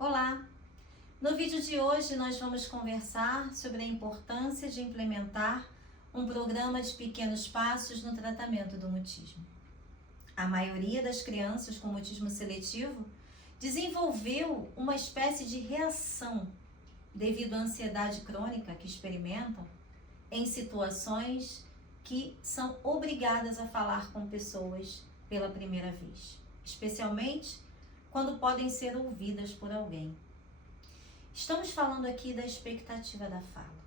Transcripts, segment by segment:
Olá! No vídeo de hoje nós vamos conversar sobre a importância de implementar um programa de pequenos passos no tratamento do mutismo. A maioria das crianças com mutismo seletivo desenvolveu uma espécie de reação devido à ansiedade crônica que experimentam em situações que são obrigadas a falar com pessoas pela primeira vez, especialmente quando podem ser ouvidas por alguém. Estamos falando aqui da expectativa da fala.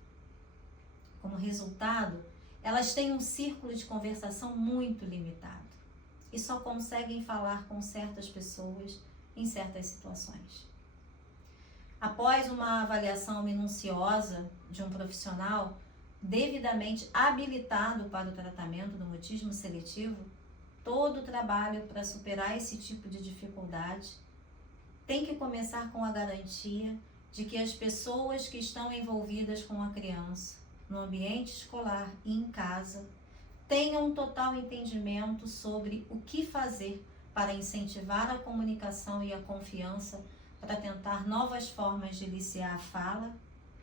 Como resultado, elas têm um círculo de conversação muito limitado e só conseguem falar com certas pessoas em certas situações. Após uma avaliação minuciosa de um profissional devidamente habilitado para o tratamento do mutismo seletivo, todo o trabalho para superar esse tipo de dificuldade tem que começar com a garantia de que as pessoas que estão envolvidas com a criança, no ambiente escolar e em casa, tenham um total entendimento sobre o que fazer para incentivar a comunicação e a confiança para tentar novas formas de iniciar a fala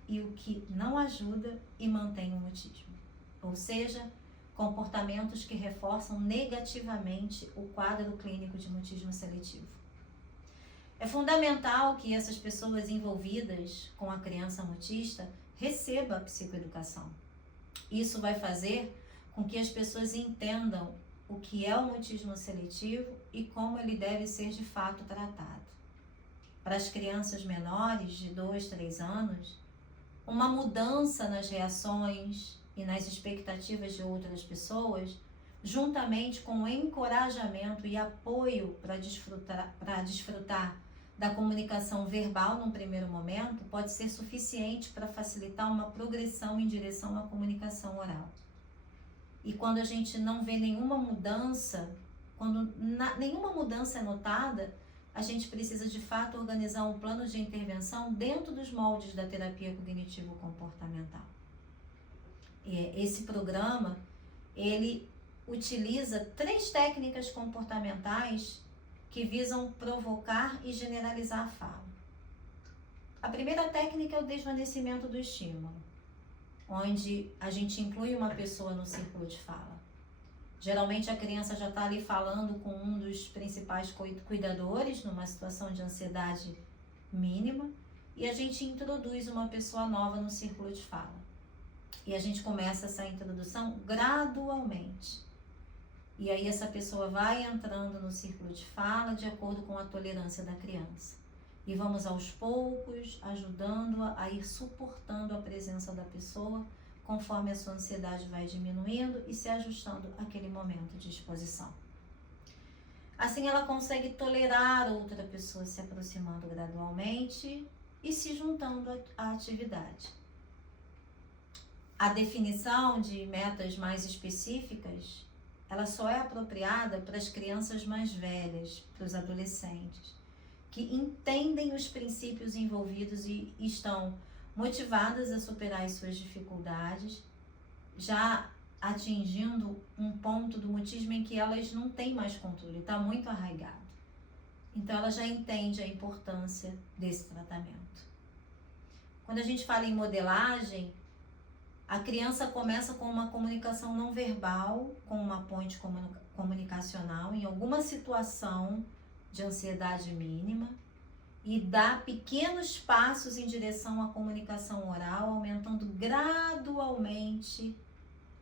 e o que não ajuda e mantém o mutismo. Ou seja, comportamentos que reforçam negativamente o quadro clínico de mutismo seletivo. É fundamental que essas pessoas envolvidas com a criança mutista recebam a psicoeducação. Isso vai fazer com que as pessoas entendam o que é o mutismo seletivo e como ele deve ser de fato tratado. Para as crianças menores de 2, 3 anos, uma mudança nas reações e nas expectativas de outras pessoas, juntamente com o encorajamento e apoio para desfrutar da comunicação verbal num primeiro momento, pode ser suficiente para facilitar uma progressão em direção à comunicação oral. E quando a gente não vê nenhuma mudança, quando nenhuma mudança é notada, a gente precisa de fato organizar um plano de intervenção dentro dos moldes da terapia cognitivo-comportamental. Esse programa, ele utiliza 3 técnicas comportamentais que visam provocar e generalizar a fala. A primeira técnica é o desvanecimento do estímulo, onde a gente inclui uma pessoa no círculo de fala. Geralmente a criança já está ali falando com um dos principais cuidadores, numa situação de ansiedade mínima, e a gente introduz uma pessoa nova no círculo de fala. E a gente começa essa introdução gradualmente. E aí essa pessoa vai entrando no círculo de fala de acordo com a tolerância da criança. E vamos aos poucos ajudando-a a ir suportando a presença da pessoa conforme a sua ansiedade vai diminuindo e se ajustando àquele momento de exposição. Assim ela consegue tolerar outra pessoa se aproximando gradualmente e se juntando à atividade. A definição de metas mais específicas, ela só é apropriada para as crianças mais velhas, para os adolescentes, que entendem os princípios envolvidos e estão motivadas a superar as suas dificuldades, já atingindo um ponto do mutismo em que elas não têm mais controle, está muito arraigado. Então ela já entende a importância desse tratamento. Quando a gente fala em modelagem, a criança começa com uma comunicação não verbal, com uma ponte comunicacional em alguma situação de ansiedade mínima e dá pequenos passos em direção à comunicação oral, aumentando gradualmente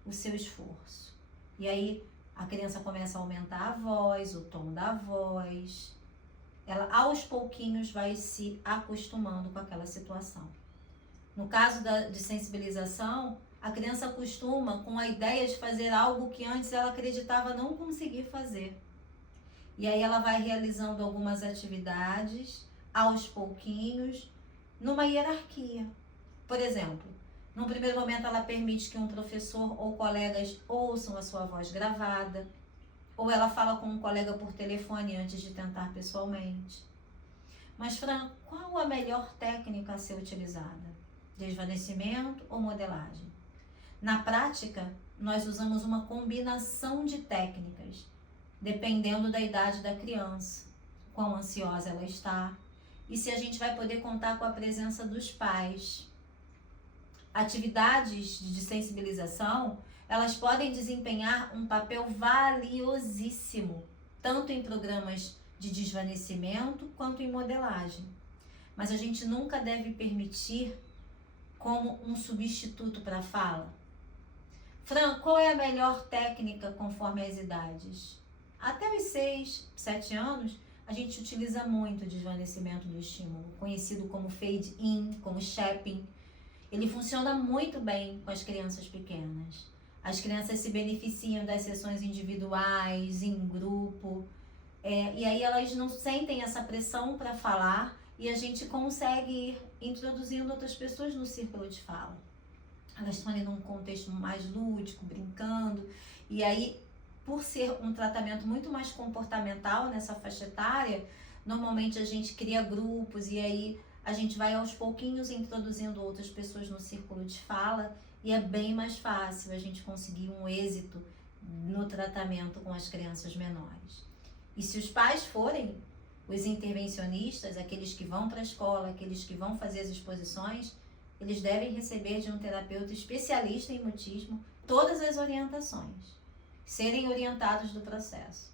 o seu esforço. E aí a criança começa a aumentar a voz, o tom da voz. Ela aos pouquinhos vai se acostumando com aquela situação. No caso de sensibilização, a criança acostuma com a ideia de fazer algo que antes ela acreditava não conseguir fazer. E aí ela vai realizando algumas atividades aos pouquinhos, numa hierarquia. Por exemplo, num primeiro momento ela permite que um professor ou colegas ouçam a sua voz gravada, ou ela fala com um colega por telefone antes de tentar pessoalmente. Mas, Fran, qual a melhor técnica a ser utilizada? Desvanecimento ou modelagem? Na prática, nós usamos uma combinação de técnicas, dependendo da idade da criança, quão ansiosa ela está e se a gente vai poder contar com a presença dos pais. Atividades de sensibilização, elas podem desempenhar um papel valiosíssimo, tanto em programas de desvanecimento quanto em modelagem. Mas a gente nunca deve permitir como um substituto para a fala. Fran, qual é a melhor técnica conforme as idades? Até os 6, 7 anos, a gente utiliza muito o desvanecimento do estímulo, conhecido como fade-in, como shaping. Ele funciona muito bem com as crianças pequenas. As crianças se beneficiam das sessões individuais, em grupo, e aí elas não sentem essa pressão para falar e a gente consegue ir introduzindo outras pessoas no círculo de fala. Elas estão ali num contexto mais lúdico, brincando, e aí, por ser um tratamento muito mais comportamental nessa faixa etária, normalmente a gente cria grupos e aí a gente vai aos pouquinhos introduzindo outras pessoas no círculo de fala e é bem mais fácil a gente conseguir um êxito no tratamento com as crianças menores. E se os pais forem os intervencionistas, aqueles que vão para a escola, aqueles que vão fazer as exposições, eles devem receber de um terapeuta especialista em mutismo todas as orientações, serem orientados do processo.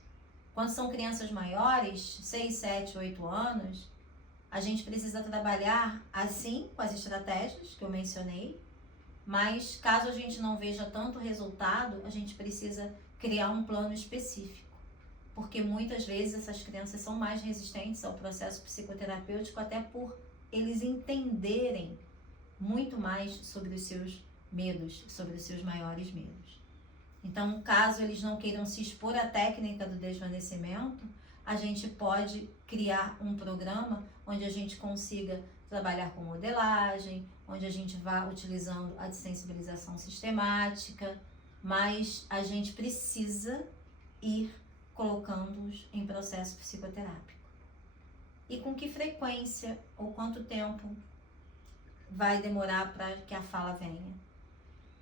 Quando são crianças maiores, 6, 7, 8 anos, a gente precisa trabalhar assim com as estratégias que eu mencionei, mas caso a gente não veja tanto resultado, a gente precisa criar um plano específico, porque muitas vezes essas crianças são mais resistentes ao processo psicoterapêutico, até por eles entenderem muito mais sobre os seus medos, sobre os seus maiores medos. Então, caso eles não queiram se expor à técnica do desvanecimento, a gente pode criar um programa onde a gente consiga trabalhar com modelagem, onde a gente vá utilizando a desensibilização sistemática, mas a gente precisa ir colocando-os em processo psicoterápico. E com que frequência ou quanto tempo vai demorar para que a fala venha?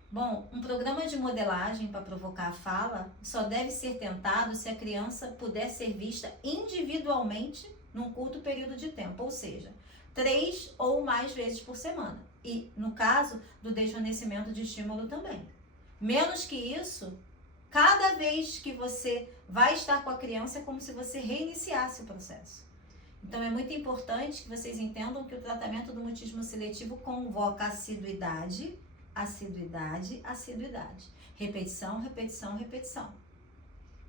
Bom, um programa de modelagem para provocar a fala só deve ser tentado se a criança puder ser vista individualmente num curto período de tempo, ou seja, 3 ou mais vezes por semana. E, no caso do desvanecimento de estímulo também. Menos que isso, cada vez que você vai estar com a criança é como se você reiniciasse o processo. Então, é muito importante que vocês entendam que o tratamento do mutismo seletivo convoca assiduidade, assiduidade, assiduidade. Repetição, repetição, repetição.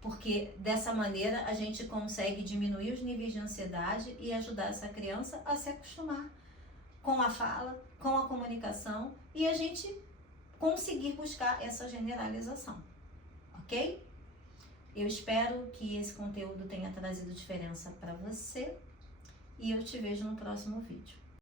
Porque dessa maneira a gente consegue diminuir os níveis de ansiedade e ajudar essa criança a se acostumar com a fala, com a comunicação e a gente conseguir buscar essa generalização. Ok? Eu espero que esse conteúdo tenha trazido diferença para você e eu te vejo no próximo vídeo.